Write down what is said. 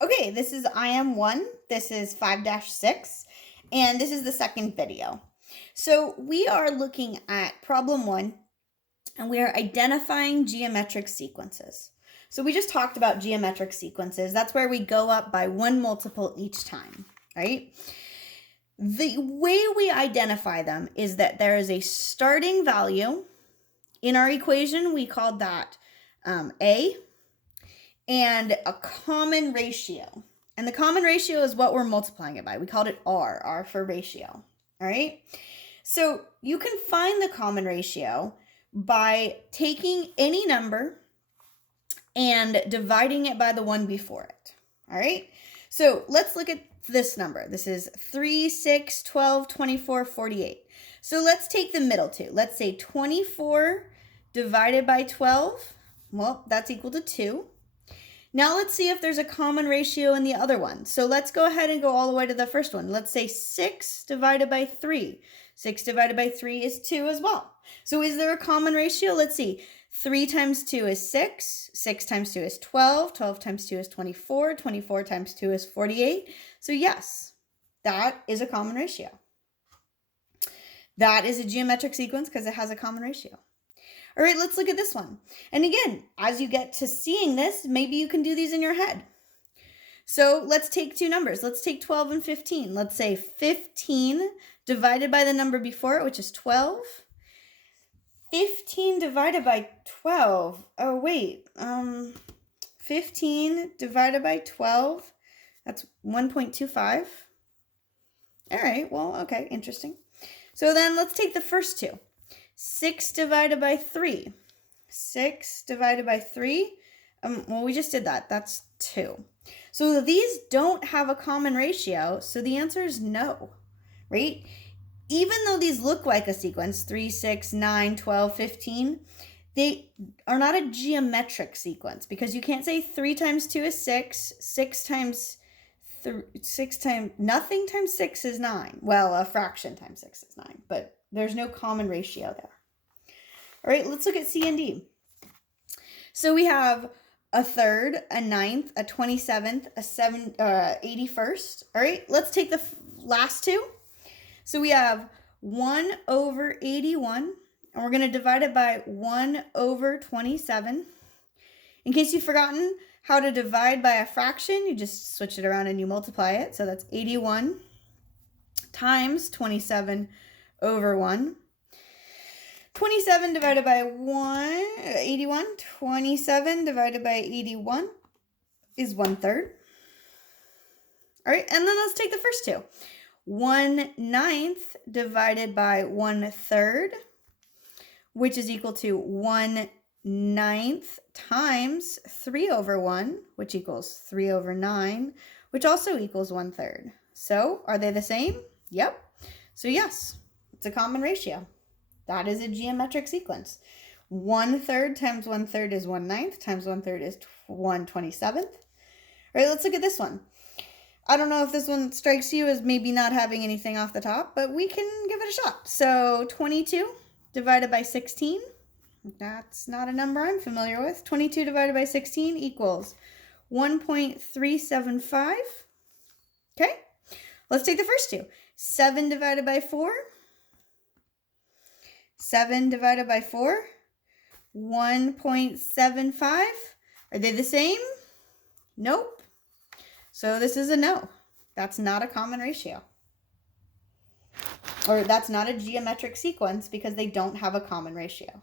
Okay, this is IM1. This is 5-6, and this is the second video. So we are looking at problem 1, and we are identifying geometric sequences. So we just talked about geometric sequences. That's where we go up by one multiple each time, right? The way we identify them is that there is a starting value. In our equation, we called that A, and a common ratio. And the common ratio is what we're multiplying it by. We called it R for ratio, all right? So you can find the common ratio by taking any number and dividing it by the one before it, all right? So let's look at this number. This is 3, 6, 12, 24, 48. So let's take the middle two. Let's say 24 divided by 12. Well, that's equal to 2. Now let's see if there's a common ratio in the other one. So let's go ahead and go all the way to the first one. Let's say 6 divided by 3. 6 divided by 3 is 2 as well. So is there a common ratio? Let's see. 3 times 2 is 6. 6 times 2 is 12. 12 times 2 is 24. 24 times 2 is 48. So yes, that is a common ratio. That is a geometric sequence because it has a common ratio. All right, let's look at this one. And again, as you get to seeing this, maybe you can do these in your head. So let's take two numbers. Let's take 12 and 15. Let's say 15 divided by the number before it, which is 12. 15 divided by 12. Oh, wait. 15 divided by 12. That's 1.25. All right, well, okay, interesting. So then let's take the first two. 6 divided by 3. 6 divided by 3. Well, we just did that. That's 2. So these don't have a common ratio, so the answer is no, right? Even though these look like a sequence, 3, 6, 9, 12, 15, they are not a geometric sequence because you can't say 3 times 2 is 6, 6 times nothing times 6 is 9. Well, a fraction times 6 is 9, but there's no common ratio there. All right, let's look at C and D. So we have a third, a ninth, a 27th, a 81st. All right, let's take the last two. So we have 1 over 81, and we're going to divide it by 1 over 27. In case you've forgotten how to divide by a fraction, you just switch it around and you multiply it. So that's 81 times 27 over 1. 27 divided by 81. 27 divided by 81 is 1/3. All right, and then let's take the first two. 1/9 divided by 1/3, which is equal to 1/9 times 3 over 1, which equals 3 over 9, which also equals 1/3. So are they the same? Yep. So yes, it's a common ratio. That is a geometric sequence. 1/3 times 1/3 is 1/9 times 1/3 is 1/27. All right, let's look at this one. I don't know if this one strikes you as maybe not having anything off the top, but we can give it a shot. So 22 divided by 16. That's not a number I'm familiar with. 22 divided by 16 equals 1.375. Okay, let's take the first two. 7 divided by 4. 7 divided by 4, 1.75. Are they the same? Nope. So this is a no. That's not a common ratio. Or that's not a geometric sequence because they don't have a common ratio.